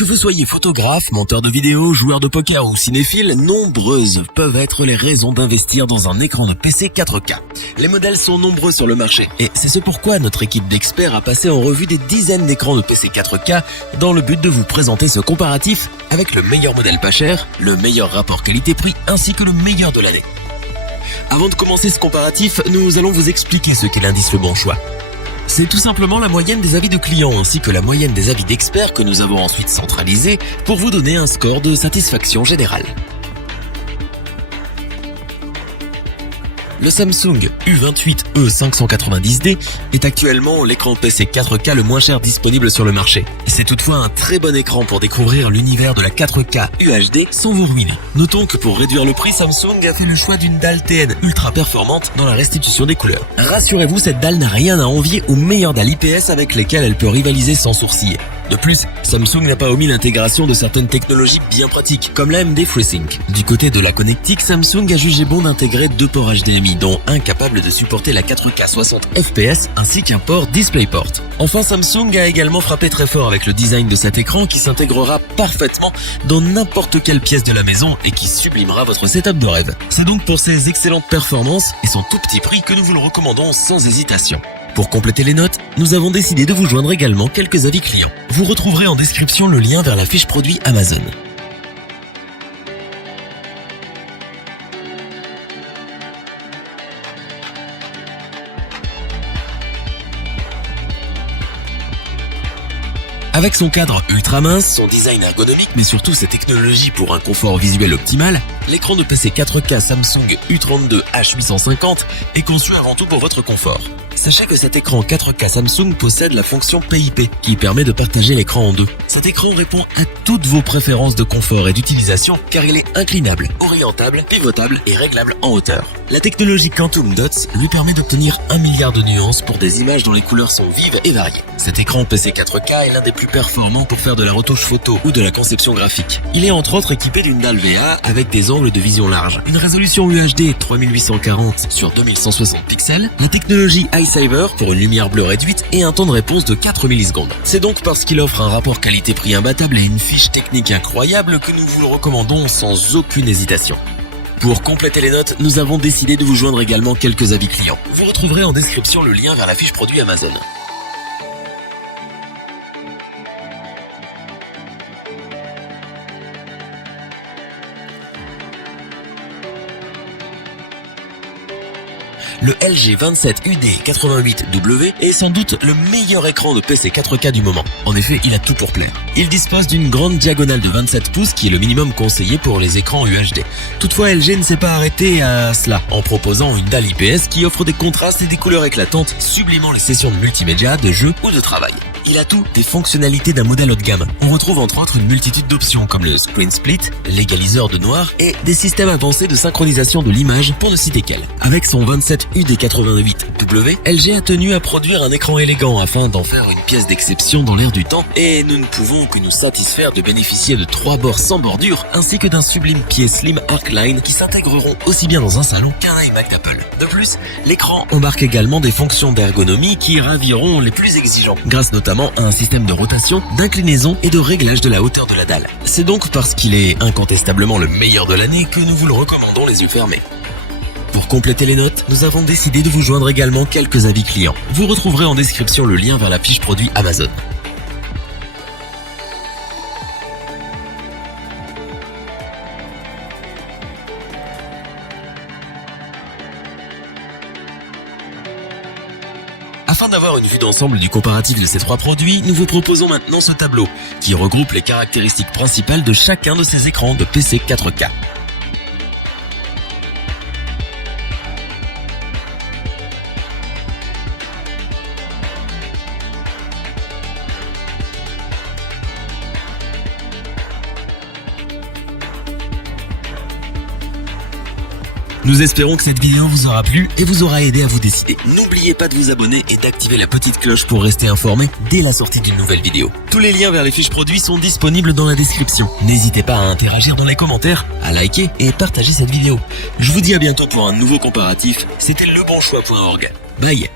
Que vous soyez photographe, monteur de vidéos, joueur de poker ou cinéphile, nombreuses peuvent être les raisons d'investir dans un écran de PC 4K. Les modèles sont nombreux sur le marché et c'est ce pourquoi notre équipe d'experts a passé en revue des dizaines d'écrans de PC 4K dans le but de vous présenter ce comparatif avec le meilleur modèle pas cher, le meilleur rapport qualité-prix ainsi que le meilleur de l'année. Avant de commencer ce comparatif, nous allons vous expliquer ce qu'est l'indice Le Bon Choix. C'est tout simplement la moyenne des avis de clients ainsi que la moyenne des avis d'experts que nous avons ensuite centralisés pour vous donner un score de satisfaction générale. Le Samsung U28e 590D est actuellement l'écran PC 4K le moins cher disponible sur le marché. C'est toutefois un très bon écran pour découvrir l'univers de la 4K UHD sans vous ruiner. Notons que pour réduire le prix, Samsung a fait le choix d'une dalle TN ultra performante dans la restitution des couleurs. Rassurez-vous, cette dalle n'a rien à envier aux meilleures dalles IPS avec lesquelles elle peut rivaliser sans sourciller. De plus, Samsung n'a pas omis l'intégration de certaines technologies bien pratiques, comme l'AMD FreeSync. Du côté de la connectique, Samsung a jugé bon d'intégrer deux ports HDMI, dont un capable de supporter la 4K 60 fps, ainsi qu'un port DisplayPort. Enfin, Samsung a également frappé très fort avec le design de cet écran qui s'intégrera parfaitement dans n'importe quelle pièce de la maison et qui sublimera votre setup de rêve. C'est donc pour ces excellentes performances et son tout petit prix que nous vous le recommandons sans hésitation. Pour compléter les notes, nous avons décidé de vous joindre également quelques avis clients. Vous retrouverez en description le lien vers la fiche produit Amazon. Avec son cadre ultra mince, son design ergonomique mais surtout ses technologies pour un confort visuel optimal, l'écran de PC 4K Samsung U32H850 est conçu avant tout pour votre confort. Sachez que cet écran 4K Samsung possède la fonction PIP qui permet de partager l'écran en deux. Cet écran répond à toutes vos préférences de confort et d'utilisation car il est inclinable, orientable, pivotable et réglable en hauteur. La technologie Quantum Dots lui permet d'obtenir 1 milliard de nuances pour des images dont les couleurs sont vives et variées. Cet écran PC 4K est l'un des plus performants pour faire de la retouche photo ou de la conception graphique. Il est entre autres équipé d'une dalle VA avec des angles de vision large, une résolution UHD 3840 sur 2160 pixels, la technologie iSaver pour une lumière bleue réduite et un temps de réponse de 4 millisecondes. C'est donc parce qu'il offre un rapport qualité-prix imbattable et une fiche technique incroyable que nous vous le recommandons sans aucune hésitation. Pour compléter les notes, nous avons décidé de vous joindre également quelques avis clients. Vous retrouverez en description le lien vers la fiche produit Amazon. Le LG 27UD88W est sans doute le meilleur écran de PC 4K du moment. En effet, il a tout pour plaire. Il dispose d'une grande diagonale de 27 pouces qui est le minimum conseillé pour les écrans UHD. Toutefois, LG ne s'est pas arrêté à cela en proposant une dalle IPS qui offre des contrastes et des couleurs éclatantes, sublimant les sessions de multimédia, de jeux ou de travail. Il a toutes les fonctionnalités d'un modèle haut de gamme. On retrouve entre autres une multitude d'options comme le screen split, l'égaliseur de noir et des systèmes avancés de synchronisation de l'image pour ne citer qu'elle. Avec son 27UD88W, LG a tenu à produire un écran élégant afin d'en faire une pièce d'exception dans l'air du temps et nous ne pouvons que nous satisfaire de bénéficier de 3 bords sans bordure ainsi que d'un sublime pied Slim Arcline qui s'intégreront aussi bien dans un salon qu'un iMac d'Apple. De plus, l'écran embarque également des fonctions d'ergonomie qui raviront les plus exigeants, grâce notamment à un système de rotation, d'inclinaison et de réglage de la hauteur de la dalle. C'est donc parce qu'il est incontestablement le meilleur de l'année que nous vous le recommandons les yeux fermés. Pour compléter les notes, nous avons décidé de vous joindre également quelques avis clients. Vous retrouverez en description le lien vers la fiche produit Amazon. Afin d'avoir une vue d'ensemble du comparatif de ces 3 produits, nous vous proposons maintenant ce tableau qui regroupe les caractéristiques principales de chacun de ces écrans de PC 4K. Nous espérons que cette vidéo vous aura plu et vous aura aidé à vous décider. N'oubliez pas de vous abonner et d'activer la petite cloche pour rester informé dès la sortie d'une nouvelle vidéo. Tous les liens vers les fiches produits sont disponibles dans la description. N'hésitez pas à interagir dans les commentaires, à liker et partager cette vidéo. Je vous dis à bientôt pour un nouveau comparatif. C'était lebonchoix.org. Bye.